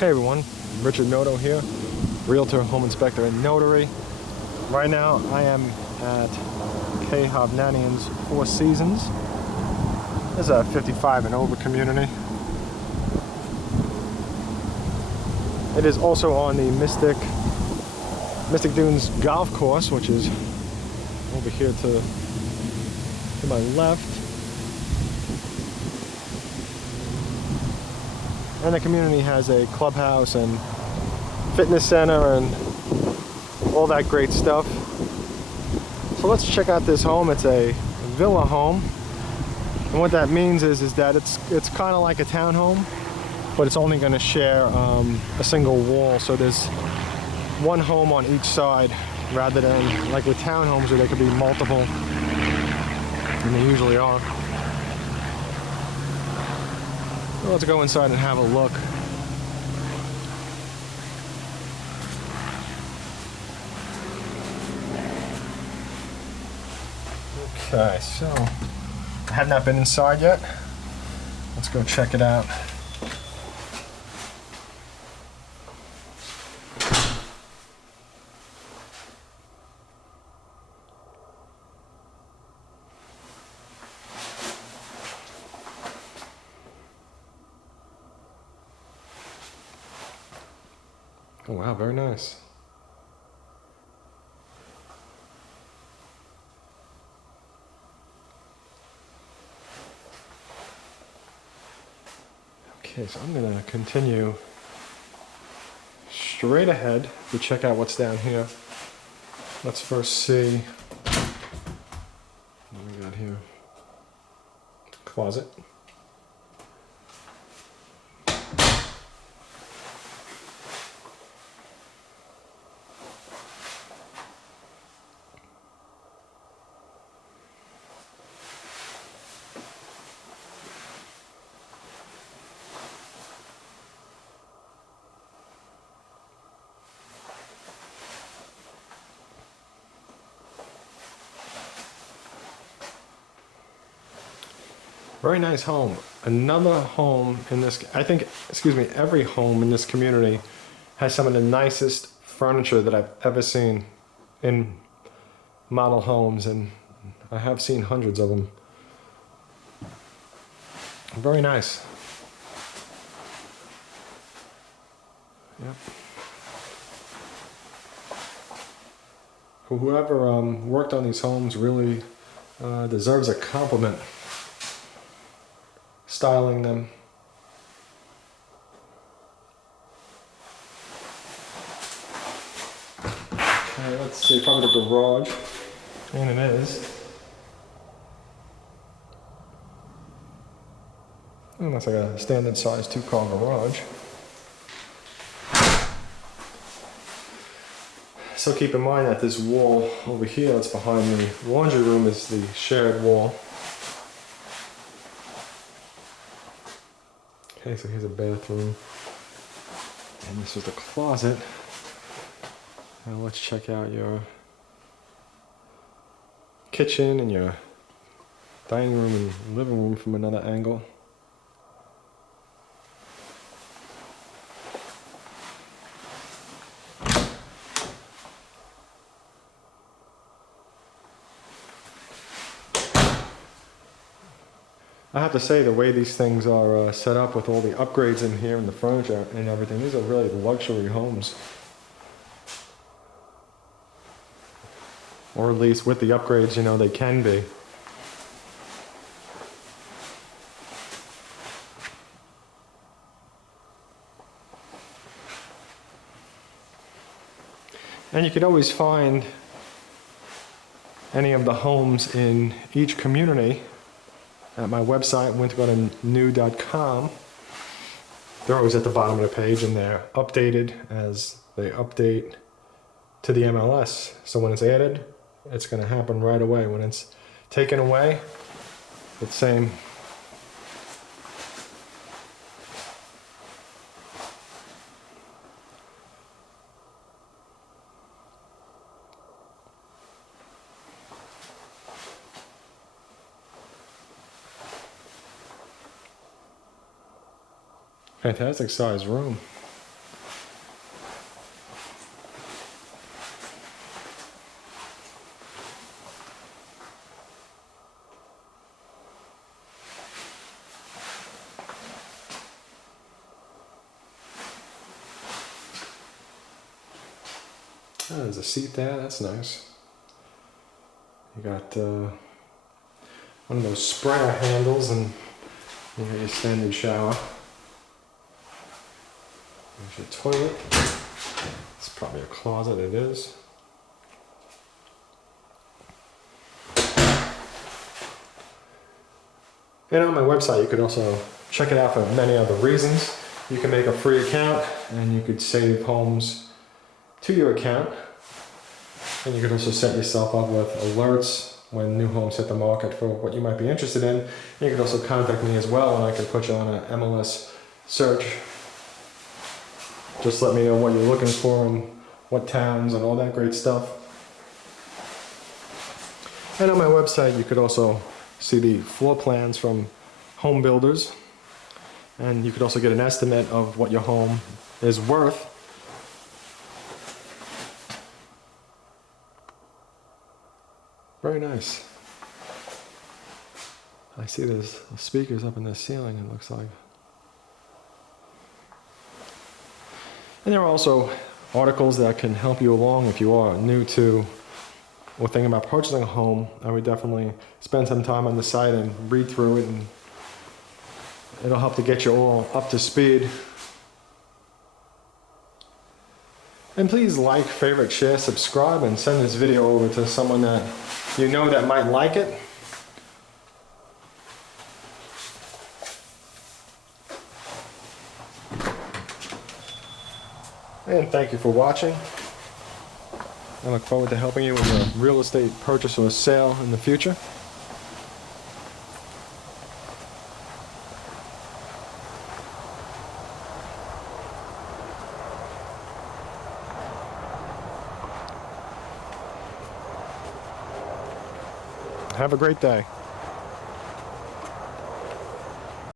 Hey everyone, Richard Noto here, Realtor, Home Inspector, and Notary. Right now I am at K. Hovnanian's Four Seasons. This is a 55 and over community. It is also on the Mystic Dunes Golf Course, which is over here to my left. And the community has a clubhouse and fitness center and all that great stuff. So let's check out this home. It's a villa home. And what that means is that it's kind of like a townhome, but it's only going to share a single wall. So there's one home on each side rather than like with townhomes where there could be multiple, and they usually are. Well, let's go inside and have a look. Okay, so I have not been inside yet. Let's go check it out. Oh wow, very nice. Okay, so I'm gonna continue straight ahead to check out what's down here. Let's first see what we got here. Closet. Very nice home. Another home in this, I think, excuse me, every home in this community has some of the nicest furniture that I've ever seen in model homes, and I have seen hundreds of them. Very nice. Yep. Whoever worked on these homes really deserves a compliment. Styling them. Okay, let's see, probably the garage. And it is. And that's like a standard size 2-car garage. So keep in mind that this wall over here that's behind the laundry room is the shared wall. Okay, so here's a bathroom, and this is the closet. Now let's check out your kitchen and your dining room and living room from another angle. I have to say, the way these things are set up with all the upgrades in here and the furniture and everything, these are really luxury homes. Or at least with the upgrades, you know, they can be. And you could always find any of the homes in each community at my website, wintergardennew.com. They're always at the bottom of the page, and they're updated as they update to the MLS. So when it's added, it's going to happen right away. When it's taken away, it's same. Fantastic size room. Oh, there's a seat there, that's nice. You got one of those sprayer handles, and you got your standing shower. There's your toilet. It's probably a closet, it is. And on my website you could also check it out for many other reasons. You can make a free account and you could save homes to your account. And you could also set yourself up with alerts when new homes hit the market for what you might be interested in. And you could also contact me as well, and I could put you on an MLS search. Just let me know what you're looking for and what towns and all that great stuff. And on my website you could also see the floor plans from home builders, and you could also get an estimate of what your home is worth. Very nice. I see there's speakers up in the ceiling, it looks like. And there are also articles that can help you along if you are new to or thinking about purchasing a home. I would definitely spend some time on the site and read through it, and it'll help to get you all up to speed. And please like, favorite, share, subscribe, and send this video over to someone that you know that might like it. And thank you for watching. I look forward to helping you with a real estate purchase or sale in the future. Have a great day.